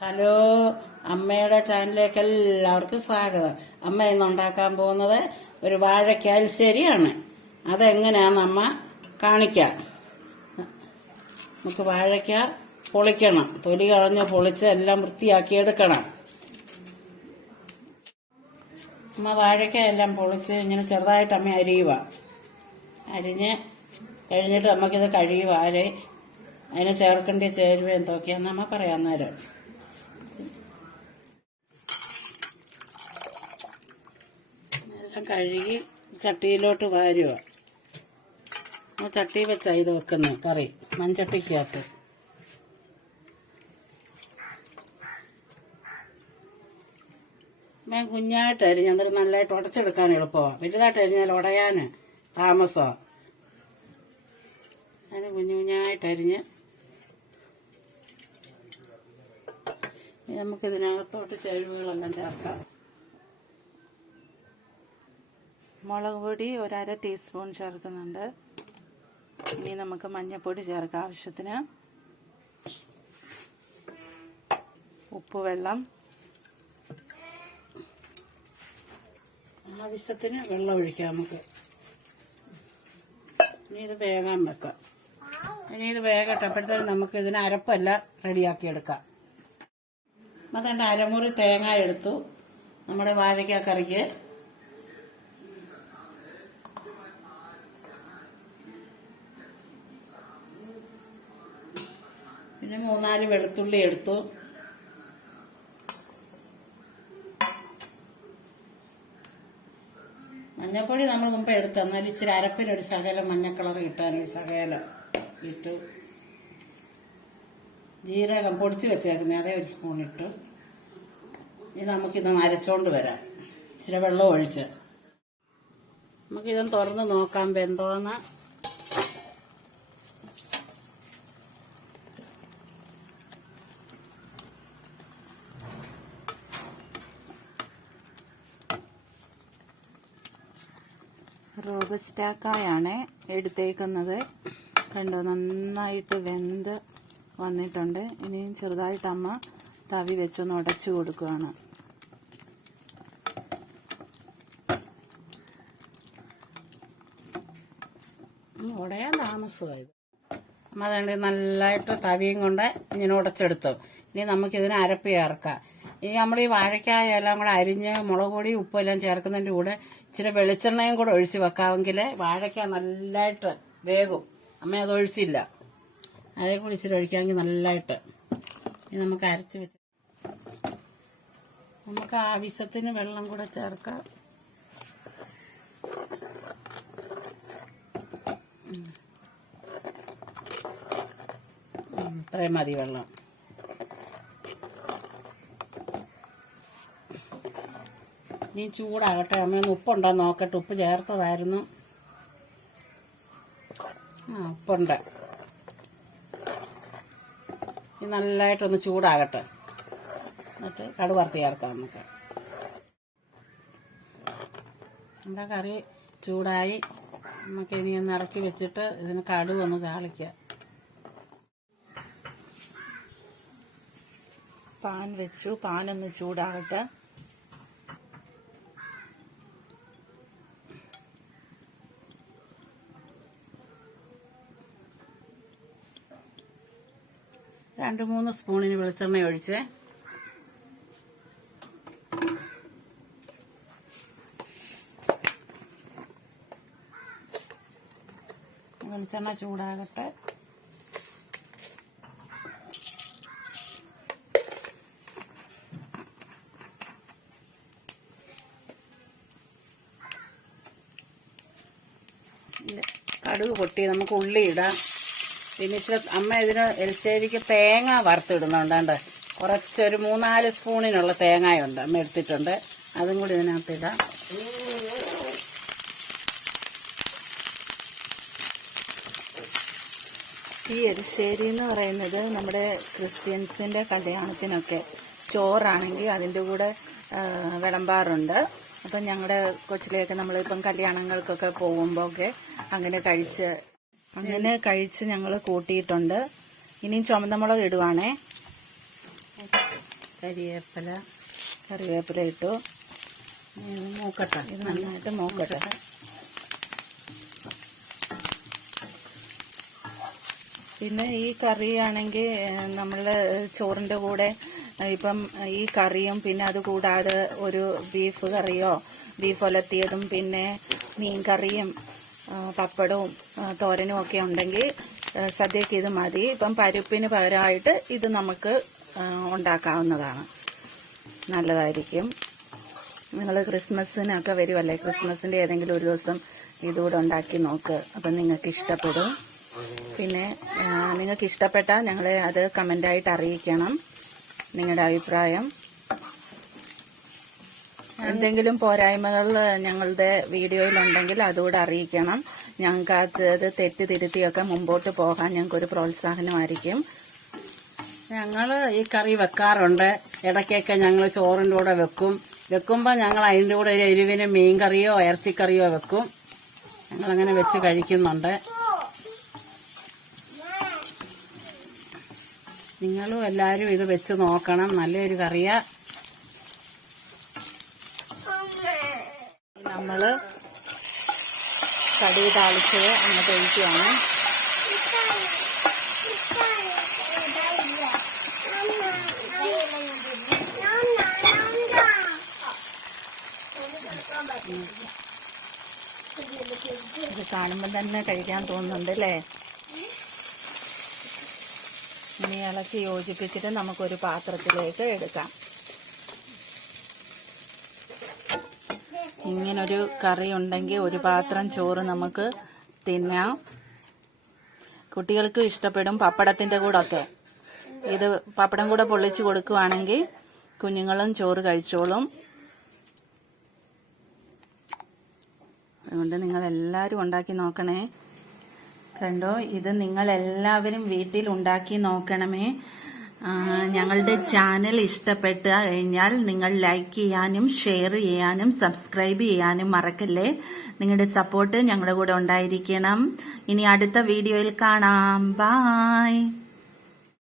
Hello അമ്മയുടെ ചാനലിലേക്ക് എല്ലാവർക്കും സ്വാഗതം. അമ്മ ഇന്ന് ഉണ്ടാക്കാൻ പോകുന്നത് ഒരു വാഴക്കാൽശ്ശേരിയാണ് അരിശരിയാണ് അതെങ്ങനെയാന്ന് അമ്മ കാണിക്കാം. നമുക്ക് വാഴയ്ക്ക പൊളിക്കണം. തൊലി കളഞ്ഞ് പൊളിച്ച് എല്ലാം വൃത്തിയാക്കി എടുക്കണം. അമ്മ വാഴയ്ക്ക എല്ലാം പൊളിച്ച് ഇങ്ങനെ ചെറുതായിട്ട് അമ്മ അരിയുക. അരിഞ്ഞ് കഴിഞ്ഞിട്ട് നമുക്കിത് കഴിയുക അരി അതിന് ചേർക്കേണ്ട ചേരുവ എന്തൊക്കെയാന്ന് അമ്മ പറയാൻ നേരം. എല്ലാം കഴുകി ചട്ടിയിലോട്ട് വാരുക ചട്ടി വെച്ചാണ് ഇത് വെക്കുന്നത് കറി മൺചട്ടിക്കകത്ത്. ഞാൻ കുഞ്ഞായിട്ട് അരിഞ്ഞ് എന്നിട്ട് നല്ലതായിട്ട് ഉടച്ചെടുക്കാൻ എളുപ്പമാണ് വലുതായിട്ട് അരിഞ്ഞാൽ ഉടയാൻ താമസമാണ് അതിന് കുഞ്ഞു കുഞ്ഞായിട്ട് അരിഞ്ഞ് നമുക്കിതിനകത്തോട്ട് ചേരുവകളെല്ലാം ചേർക്കാം. മുളക് പൊടി ഒരര ടീസ്പൂൺ ചേർക്കുന്നുണ്ട്. ഇനി നമുക്ക് മഞ്ഞൾപ്പൊടി ചേർക്കാം ആവശ്യത്തിന്. ഉപ്പ് വെള്ളം. ആവശ്യത്തിന് വെള്ളം ഒഴിക്കാം നമുക്ക്. ഇനി ഇത് വേഗം വെക്കാം. ഇനി ഇത് വേഗട്ടെ ഇട്ടപ്പോഴത്തേക്കും നമുക്ക് ഇതിന് അരപ്പെല്ലാം റെഡിയാക്കി എടുക്കാം. രണ്ട് അരമുറി തേങ്ങ എടുത്തു. നമ്മുടെ വാഴയ്ക്ക കറിക്ക്. പിന്നെ മൂന്നാൽ വെളുത്തുള്ളി എടുത്തു. മഞ്ഞപ്പൊടി നമ്മൾ മുമ്പ് എടുത്തു. എന്നാൽ ഇച്ചിരി അരപ്പിനൊരു ശകലം മഞ്ഞ കളർ കിട്ടാനൊരു ശകലം ഇട്ടു. ജീരകം പൊടിച്ച് വെച്ചേക്കുന്ന അതേ ഒരു സ്പൂൺ ഇട്ടു. ഇനി നമുക്കിത് അരച്ചോണ്ട് വരാം. ഇച്ചിരി വെള്ളം ഒഴിച്ച്. നമുക്കിതൊന്ന് തുറന്ന് നോക്കാം വെന്തോന്ന്. റോബസ്റ്റാക്കായാണ് എടുത്തേക്കുന്നത്. കണ്ടോ നന്നായിട്ട് വെന്ത് വന്നിട്ടുണ്ട്. ഇനിയും ചെറുതായിട്ട് അമ്മ തവി വെച്ചൊന്ന് ഉടച്ചു കൊടുക്കുകയാണ്. ഉടയാൻ താമസമായത് അമ്മ അതുകൊണ്ട് നല്ലതായിട്ട് തവിയും കൊണ്ട് ഇങ്ങനെ ഉടച്ചെടുത്തു. ഇനി നമുക്കിതിന് അരപ്പ് ചേർക്കാം ഇനി നമ്മൾ ഈ വാഴക്കായ എല്ലാം കൂടെ അരിഞ്ഞ് മുളക് പൊടി ഉപ്പും എല്ലാം ചേർക്കുന്നതിന്റെ കൂടെ ഇച്ചിരി വെളിച്ചെണ്ണയും കൂടെ ഒഴിച്ച് വെക്കാമെങ്കിൽ വാഴയ്ക്ക നല്ലതായിട്ട് വേഗം അമ്മ അത് ഒഴിച്ചില്ല. അതേ കൂടി ഇച്ചിരി ഒഴിക്കാമെങ്കിൽ നല്ലതായിട്ട് ഇനി നമുക്ക് അരച്ച് വെച്ച് നമുക്ക് ആവശ്യത്തിന് വെള്ളം കൂടെ ചേർക്കാം. ഇത്രയും മതി വെള്ളം. നീ ചൂടാകട്ടെ. അമ്മയൊന്ന് ഉപ്പുണ്ടോ നോക്കട്ടെ. ഉപ്പ് ചേർത്തതായിരുന്നു. ആ ഉപ്പുണ്ട്. ഇത് നല്ലതായിട്ടൊന്ന് ചൂടാകട്ടെ. എന്നിട്ട് കടുവറുത്ത് ചേർക്കാം നമുക്ക്. നമ്മുടെ കറി? ചൂടായി. നമുക്ക് ഇനി ഒന്ന് ഇറക്കി വെച്ചിട്ട് ഇതിന് കടുവ ഒന്ന് ചാളിക്കുക പാൻ വെച്ചു. പാനൊന്ന് ചൂടാകട്ടെ. രണ്ട് മൂന്ന് സ്പൂണിന് വെളിച്ചെണ്ണ ഒഴിച്ച്. വെളിച്ചെണ്ണ ചൂടാകട്ടെ. കടുക് പൊട്ടി നമുക്ക് ഉള്ളി ഇടാം. പിന്നെ ഇച്ചിരി അമ്മ ഇതിന് എൽശേരിക്ക് തേങ്ങ വറുത്തിടുന്നുണ്ടാണ്ട് കുറച്ചൊരു മൂന്നാൽ സ്പൂണിനുള്ള തേങ്ങയുണ്ട് അമ്മ എടുത്തിട്ടുണ്ട്. അതും കൂടി ഇതിനകത്ത് ഇടാം. ഈ എരിശ്ശേരി എന്ന് പറയുന്നത് നമ്മുടെ ക്രിസ്ത്യൻസിന്റെ കല്യാണത്തിനൊക്കെ ചോറാണെങ്കിൽ അതിന്റെ കൂടെ വിളമ്പാറുണ്ട്. അപ്പം ഞങ്ങളുടെ കൊച്ചിലേക്ക് നമ്മളിപ്പം കല്യാണങ്ങൾക്കൊക്കെ പോകുമ്പോൾ ഒക്കെ അങ്ങനെ കഴിച്ച് അങ്ങനെ കഴിച്ച് ഞങ്ങൾ കൂട്ടിയിട്ടുണ്ട്. ഇനിയും ചുമന്ന മുളക് ഇടുവാണേ. കരിവേപ്പില കറിവേപ്പില ഇട്ടു. മൂക്കട്ട. ഇത് നന്നായിട്ട് മൂക്കട്ടെ. പിന്നെ ഈ കറിയാണെങ്കിൽ നമ്മൾ ചോറിന്റെ കൂടെ ഇപ്പം ഈ കറിയും പിന്നെ അതുകൂടാതെ ഒരു ബീഫ് കറിയോ ബീഫ് ഒലത്തിയതും പിന്നെ മീൻ കറിയും പപ്പടവും തോരനും ഒക്കെ ഉണ്ടെങ്കിൽ സദ്യക്ക് ഇത് മതി. ഇപ്പം പരിപ്പിന് പകരമായിട്ട് ഇത് നമുക്ക് ഉണ്ടാക്കാവുന്നതാണ്. നല്ലതായിരിക്കും. നിങ്ങൾ ക്രിസ്മസിനൊക്കെ വരുമല്ലേ ക്രിസ്മസിന്റെ ഏതെങ്കിലും ഒരു ദിവസം ഇതുകൂടെ ഉണ്ടാക്കി നോക്ക്. അപ്പം നിങ്ങൾക്ക് ഇഷ്ടപ്പെടും. പിന്നെ നിങ്ങൾക്ക് ഇഷ്ടപ്പെട്ടാൽ ഞങ്ങളെ അത് കമന്റായിട്ട് അറിയിക്കണം. നിങ്ങളുടെ അഭിപ്രായം. എന്തെങ്കിലും പോരായ്മകൾ ഞങ്ങളുടെ വീഡിയോയിലുണ്ടെങ്കിൽ അതുകൂടെ അറിയിക്കണം. ഞങ്ങൾക്ക് അത് തെറ്റ് തിരുത്തിയൊക്കെ മുമ്പോട്ട് പോകാൻ ഞങ്ങൾക്കൊരു പ്രോത്സാഹനമായിരിക്കും. ഞങ്ങൾ ഈ കറി വെക്കാറുണ്ട്. ഇടയ്ക്കൊക്കെ ഞങ്ങൾ ചോറിന്റെ കൂടെ വെക്കും. വെക്കുമ്പോൾ ഞങ്ങൾ അതിന്റെ കൂടെ ഒരു എരിവിന് മീൻ കറിയോ ഇറച്ചിക്കറിയോ വെക്കും. ഞങ്ങളങ്ങനെ വെച്ച് കഴിക്കുന്നുണ്ട്. നിങ്ങളും എല്ലാവരും ഇത് വെച്ച് നോക്കണം. നല്ലൊരു കറിയാ. നമ്മൾ കടുക് താളിച്ചത് അങ്ങ് തയ്ക്കുകയാണ് ഇത് കാണുമ്പോൾ തന്നെ കഴിക്കാൻ തോന്നുന്നുണ്ട് അല്ലേ? ഇനി ഇളക്കി യോജിപ്പിച്ചിട്ട് നമുക്കൊരു പാത്രത്തിലേക്ക് എടുക്കാം. ഇങ്ങനൊരു കറി ഉണ്ടെങ്കിൽ ഒരു പാത്രം ചോറ് നമുക്ക് തിന്നാം. കുട്ടികൾക്കും ഇഷ്ടപ്പെടും പപ്പടത്തിന്റെ കൂടെ ഒക്കെ ഇത് പപ്പടം കൂടെ പൊള്ളിച്ച് കൊടുക്കുവാണെങ്കിൽ കുഞ്ഞുങ്ങളും ചോറ് കഴിച്ചോളും. അതുകൊണ്ട് നിങ്ങൾ എല്ലാവരും ഉണ്ടാക്കി നോക്കണേ. കണ്ടോ? ഇത് നിങ്ങൾ എല്ലാവരും വീട്ടിൽ ഉണ്ടാക്കി നോക്കണമേ. ഞങ്ങളുടെ ചാനൽ ഇഷ്ടപ്പെട്ട് കഴിഞ്ഞാൽ നിങ്ങൾ ലൈക്ക് ചെയ്യാനും ഷെയർ ചെയ്യാനും സബ്സ്ക്രൈബ് ചെയ്യാനും മറക്കല്ലേ? നിങ്ങളുടെ സപ്പോർട്ട് ഞങ്ങളുടെ കൂടെ ഉണ്ടായിരിക്കണം. ഇനി അടുത്ത വീഡിയോയിൽ കാണാം. ബായ്.